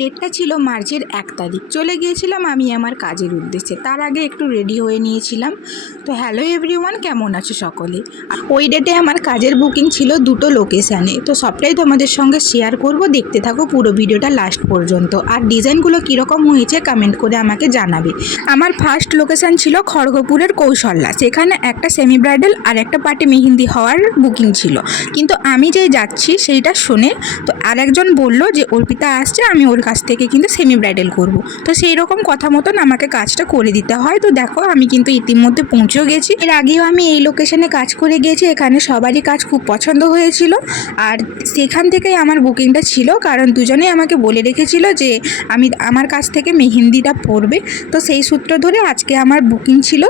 ডেটটা ছিল মার্চের এক তারিখ। চলে গিয়েছিলাম আমি আমার কাজের উদ্দেশ্যে। তার আগে একটু রেডি হয়ে নিয়েছিলাম। তো হ্যালো এভরিওয়ান কেমন আছো সকলে? ওই ডেটে আমার কাজের বুকিং ছিল দুটো লোকেশানে তো সবটাই তোমাদের সঙ্গে শেয়ার করব, দেখতে থাকো পুরো ভিডিওটা লাস্ট পর্যন্ত। আর ডিজাইনগুলো কীরকম হয়েছে কমেন্ট করে আমাকে জানাবে। আমার ফার্স্ট লোকেশান ছিল খড়গপুরের কৌশল্যা সেখানে একটা সেমি ব্রাইডাল আর একটা পার্টি মেহেন্দি হওয়ার বুকিং ছিল। কিন্তু আমি যে যাচ্ছি, সেইটা শুনে তো আরেকজন বলল যে, অর্পিতা আসছে, আমি ওর কাছ থেকে কিন্তু সেমি ব্রাইডাল করব। তো সেই রকম কথা মতন আমাকে কাজটা করে দিতে হয়। তো দেখো, আমি কিন্তু ইতিমধ্যে পৌঁছেও গেছি। এর আগেও আমি এই লোকেশনে কাজ করে গিয়েছি এখানে সবারই কাজ খুব পছন্দ হয়েছিল। আর সেখান থেকেই আমার বুকিংটা ছিল। কারণ দুজনেই আমাকে বলে রেখেছিল যে, আমি আমার কাছ থেকে মেহেন্দিটা পড়বে তো সেই সূত্র ধরে আজকে আমার বুকিং ছিল।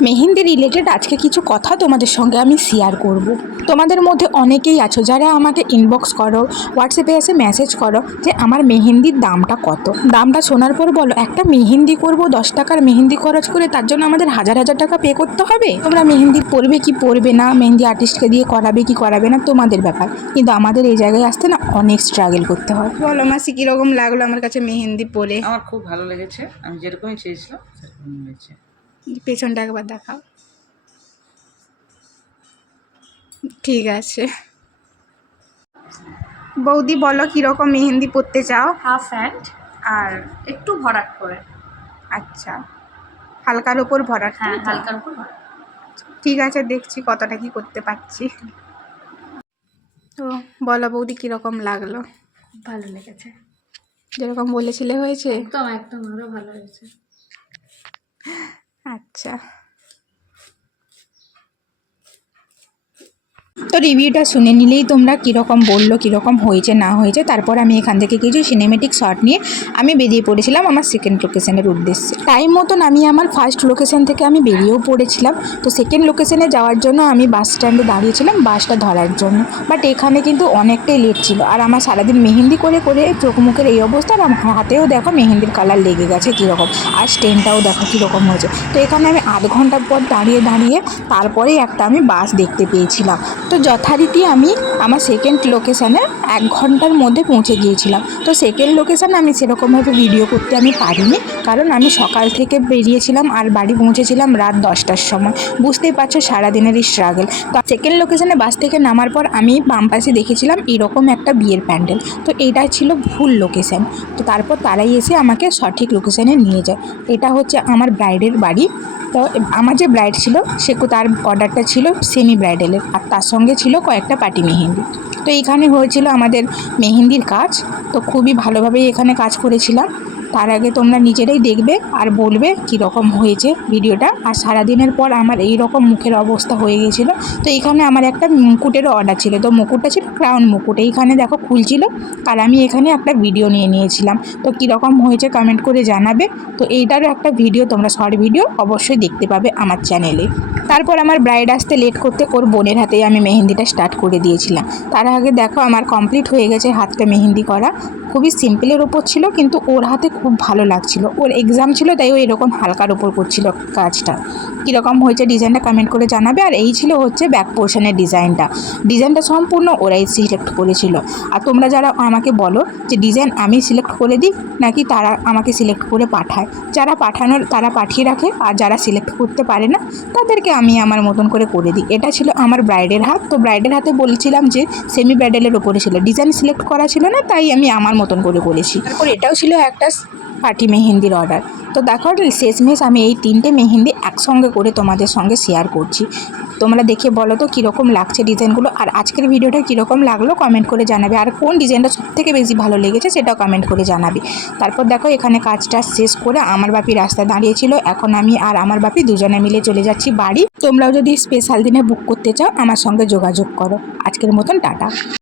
মেহেন্দি রিলেটেড আজকে কিছু কথা তোমাদের সঙ্গে আমি শেয়ার করব। তোমাদের মধ্যে অনেকেই আছো যারা আমাকে ইনবক্স করো হোয়াটসঅ্যাপে এসে মেসেজ করো যে আমার মেহেন্দির দামটা কত। দামটা শোনার পর বলো একটা মেহেন্দি করব দশ টাকার মেহেন্দি খরচ করে তার জন্য আমাদের হাজার হাজার টাকা পে করতে হবে? তোমরা মেহেন্দি পরবে কি পরবে না মেহেন্দি আর্টিস্টকে দিয়ে করাবে কি করাবে না তোমাদের ব্যাপার। কিন্তু আমাদের এই জায়গায় আসতে না অনেক স্ট্রাগল করতে হয়। বলো মাসি কীরকম লাগল আমার কাছে মেহেন্দি পরে? আমার খুব ভালো লেগেছে। আমি যেরকমই চেয়েছিলাম সেরকম হয়েছে। পেছনটা একবার দেখাও। ঠিক আছে। বৌদি বলো কীরকম মেহেন্দি পরতে চাও? হাফ হ্যান্ড আর একটু ভরাট করে। আচ্ছা। হালকার ওপর ভরাট হ্যাঁ হালকার ভরাট। ঠিক আছে দেখছি কতটা কি করতে পারছি। তো বলো বৌদি কীরকম লাগল? ভালো লেগেছে। যেরকম বলেছিলে হয়েছে? একদম একদম আরও ভালো হয়েছে। আচ্ছা। তো রিভিউটা শুনে নিলেই তোমরা কীরকম বলল, কীরকম হয়েছে, না হয়েছে, তারপর আমি এখান থেকে কিছু সিনেমেটিক শট নিয়ে আমি বেরিয়ে পড়েছিলাম আমার সেকেন্ড লোকেশনের উদ্দেশ্যে। টাইম মতন আমি আমার ফার্স্ট লোকেশন থেকে আমি বেরিয়েও পড়েছিলাম, তো সেকেন্ড লোকেশনে যাওয়ার জন্য আমি বাস স্ট্যান্ডে দাঁড়িয়েছিলাম বাসটা ধরার জন্য। বাট এখানে কিন্তু অনেকটাই লেট ছিল, আর আমার সারাদিন মেহেন্দি করে করে চোখ মুখের এই অবস্থা, আর হাতেও দেখো মেহেন্দির কালার লেগে গেছে কীরকম, আর স্টেনটাও দেখো কীরকম হয়েছে। তো এখানে আমি আধ ঘণ্টার পর দাঁড়িয়ে দাঁড়িয়ে তারপরেই একটা আমি বাস দেখতে পেয়েছিলাম। তো যথারীতি আমি আমার সেকেন্ড লোকেশানে এক ঘণ্টার মধ্যে পৌঁছে গিয়েছিলাম। তো সেকেন্ড লোকেশান আমি সেরকমভাবে ভিডিও করতে আমি পারিনি। কারণ আমি সকাল থেকে বেরিয়েছিলাম আর বাড়ি পৌঁছেছিলাম রাত দশটার সময়। বুঝতেই পারছ সারাদিনেরই স্ট্রাগল তো সেকেন্ড লোকেশানে বাস থেকে নামার পর আমি বাম দেখেছিলাম এরকম একটা বিয়ের প্যান্ডেল। তো এটা ছিল ভুল লোকেশান তো তারপর তারাই এসে আমাকে সঠিক লোকেশানে নিয়ে যায়। এটা হচ্ছে আমার ব্রাইডের বাড়ি। তো আমার যে ব্রাইড ছিল, সে তার অর্ডারটা ছিল সেমি ব্রাইডালের আর তার সঙ্গে ছিল কয়েকটা পার্টি মেহেন্দি। তো এখানে হয়েছিল আমাদের মেহেন্দির কাজ তো খুবই ভালোভাবেই এখানে কাজ করেছিলাম। তার আগে তোমরা নিজেরাই দেখবে আর বলবে কীরকম হয়েছে ভিডিওটা। আর সারাদিনের পর আমার এই রকম মুখের অবস্থা হয়ে গেছিল তো এখানে আমার একটা মুকুটেরও অর্ডার ছিল। তো মুকুটটা ছিল ক্রাউন মুকুট। এইখানে দেখো খুলছিল আর আমি এখানে একটা ভিডিও নিয়ে নিয়েছিলাম। তো কীরকম হয়েছে কমেন্ট করে জানাবে। তো এইটারও একটা ভিডিও তোমরা শর্ট ভিডিও অবশ্যই দেখতে পাবে আমার চ্যানেলে তারপর আমার ব্রাইড আসতে লেট করতে ওর বোনের হাতেই আমি মেহেন্দিটা স্টার্ট করে দিয়েছিলাম। তার আগে দেখো আমার কমপ্লিট হয়ে গেছে হাতটা মেহেন্দি করা। খুবই সিম্পলের ওপর ছিল, কিন্তু ওর হাতে খুব ভালো লাগছিল। ওর এক্সাম ছিল, তাই ও এরকম হালকার ওপর করছিল কাজটা। কীরকম হয়েছে ডিজাইনটা কমেন্ট করে জানাবে। আর এই ছিল হচ্ছে ব্যাক পোর্শনের ডিজাইনটা ডিজাইনটা সম্পূর্ণ ওরাই সিলেক্ট করেছিল। আর তোমরা যারা আমাকে বলো যে ডিজাইন আমি সিলেক্ট করে দিই, নাকি তারা আমাকে সিলেক্ট করে পাঠায়? যারা পাঠানোর, তারা পাঠিয়ে রাখে, আর যারা সিলেক্ট করতে পারে না, তাদেরকে আমি আমার মতন করে করে দিই। এটা ছিল আমার ব্রাইডের হাত। তো ব্রাইডের হাতে বলছিলাম যে সেমি ব্রাইডালের ওপরে ছিল। ডিজাইন সিলেক্ট করা ছিল না, তাই আমি আমার মতন করে করেছি। তারপর এটাও ছিল একটা পার্টি মেহেন্দির অর্ডার তো দেখো শেষমেশ আমি এই তিনটে মেহেন্দি একসঙ্গে করে তোমাদের সঙ্গে শেয়ার করছি। তোমরা দেখে বলো তো কীরকম লাগছে ডিজাইনগুলো আর আজকের ভিডিওটা কীরকম লাগল কমেন্ট করে জানাবে। আর কোন ডিজাইনটা সবথেকে বেশি ভালো লেগেছে সেটাও কমেন্ট করে জানাবে। তারপর দেখো এখানে কাজটা শেষ করে আমার বাপি রাস্তায় দাঁড়িয়েছিল। এখন আমি আর আমার বাপি দুজনে মিলে চলে যাচ্ছি বাড়ি। তোমরাও যদি স্পেশাল দিনে বুক করতে চাও আমার সঙ্গে যোগাযোগ করো। আজকের মতন টাটা।